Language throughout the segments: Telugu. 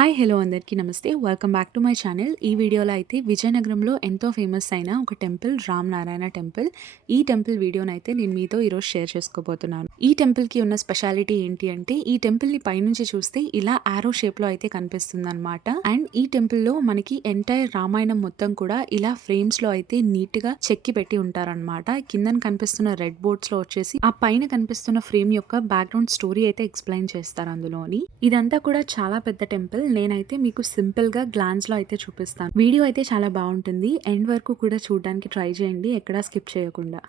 హాయ్ హలో అందరికీ నమస్తే. Welcome back to my channel. ఈ వీడియోలో అయితే విజయనగరంలో ఎంతో ఫేమస్ అయిన ఒక టెంపుల్ రామ్ నారాయణ టెంపుల్. ఈ టెంపుల్ వీడియోనైతే నేను మీతో ఈరోజు షేర్ చేసుకోబోతున్నాను. ఈ టెంపుల్కి ఉన్న స్పెషాలిటీ ఏంటి అంటే ఈ టెంపుల్ని పైనుంచి చూస్తే ఇలా ఆరో షేప్లో అయితే కనిపిస్తుందన్నమాట. అండ్ ఈ టెంపుల్లో మనకి ఎంటైర్ రామాయణం మొత్తం కూడా ఇలా ఫ్రేమ్స్లో అయితే నీట్గా చెక్కి పెట్టి ఉంటారనమాట. కిందన కనిపిస్తున్న రెడ్ బోర్డ్స్లో వచ్చేసి ఆ పైన కనిపిస్తున్న ఫ్రేమ్ యొక్క బ్యాక్గ్రౌండ్ స్టోరీ అయితే ఎక్స్ప్లెయిన్ చేస్తారు అందులోని. ఇదంతా కూడా చాలా పెద్ద టెంపుల్. నేనైతే మీకు సింపుల్ గా గ్లాన్స్ లో అయితే చూపిస్తాను. వీడియో అయితే చాలా బాగుంటుంది. ఎండ్ వరకు కూడా చూడడానికి ట్రై చేయండి, ఎక్కడా స్కిప్ చేయకుండా.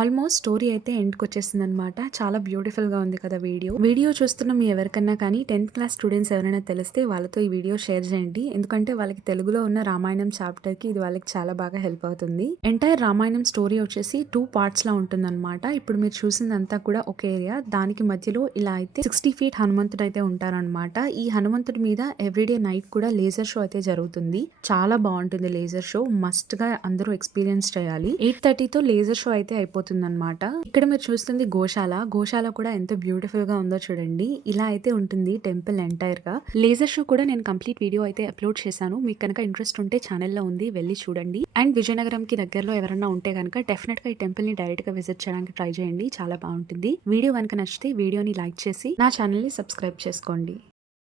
ఆల్మోస్ట్ స్టోరీ అయితే ఎండ్కి వచ్చేసింది అనమాట. చాలా బ్యూటిఫుల్గా ఉంది కదా వీడియో చూస్తున్న మీ ఎవరికన్నా కానీ 10th క్లాస్ స్టూడెంట్స్ ఎవరైనా తెలిస్తే వాళ్ళతో ఈ వీడియో షేర్ చేయండి. ఎందుకంటే వాళ్ళకి తెలుగులో ఉన్న రామాయణం చాప్టర్కి ఇది వాళ్ళకి చాలా బాగా హెల్ప్ అవుతుంది. ఎంటైర్ రామాయణం స్టోరీ వచ్చేసి 2 పార్ట్స్లా ఉంటుందన్నమాట. ఇప్పుడు మీరు చూసిందంతా కూడా ఒక ఏరియా, దానికి మధ్యలో ఇలా అయితే 60 feet హనుమంతుడు అయితే ఉంటారనమాట. ఈ హనుమంతుడి మీద ఎవ్రీడే నైట్ కూడా లేజర్ షో అయితే జరుగుతుంది. చాలా బాగుంటుంది లేజర్ షో, మస్ట్ గా అందరూ ఎక్స్పీరియన్స్ చేయాలి. 8:30తో లేజర్ షో అయితే అయిపోతుంది అనమాట. ఇక్కడ మీరు చూస్తుంది గోశాల కూడా ఎంత బ్యూటిఫుల్ గా ఉందో చూడండి. ఇలా అయితే ఉంటుంది టెంపుల్ ఎంటైర్ గా. లేజర్ షో కూడా నేను కంప్లీట్ వీడియో అయితే అప్లోడ్ చేశాను. మీకు కనుక ఇంట్రెస్ట్ ఉంటే ఛానల్లో ఉంది, వెళ్ళి చూడండి. అండ్ విజయనగరం కి దగ్గరలో ఎవరైనా ఉంటే కనుక డెఫినెట్ గా ఈ టెంపుల్ ని డైరెక్ట్ గా విజిట్ చేయడానికి ట్రై చేయండి. చాలా బాగుంటుంది. వీడియో కనుక నచ్చితే వీడియోని లైక్ చేసి నా ఛానల్ ని సబ్స్క్రైబ్ చేసుకోండి.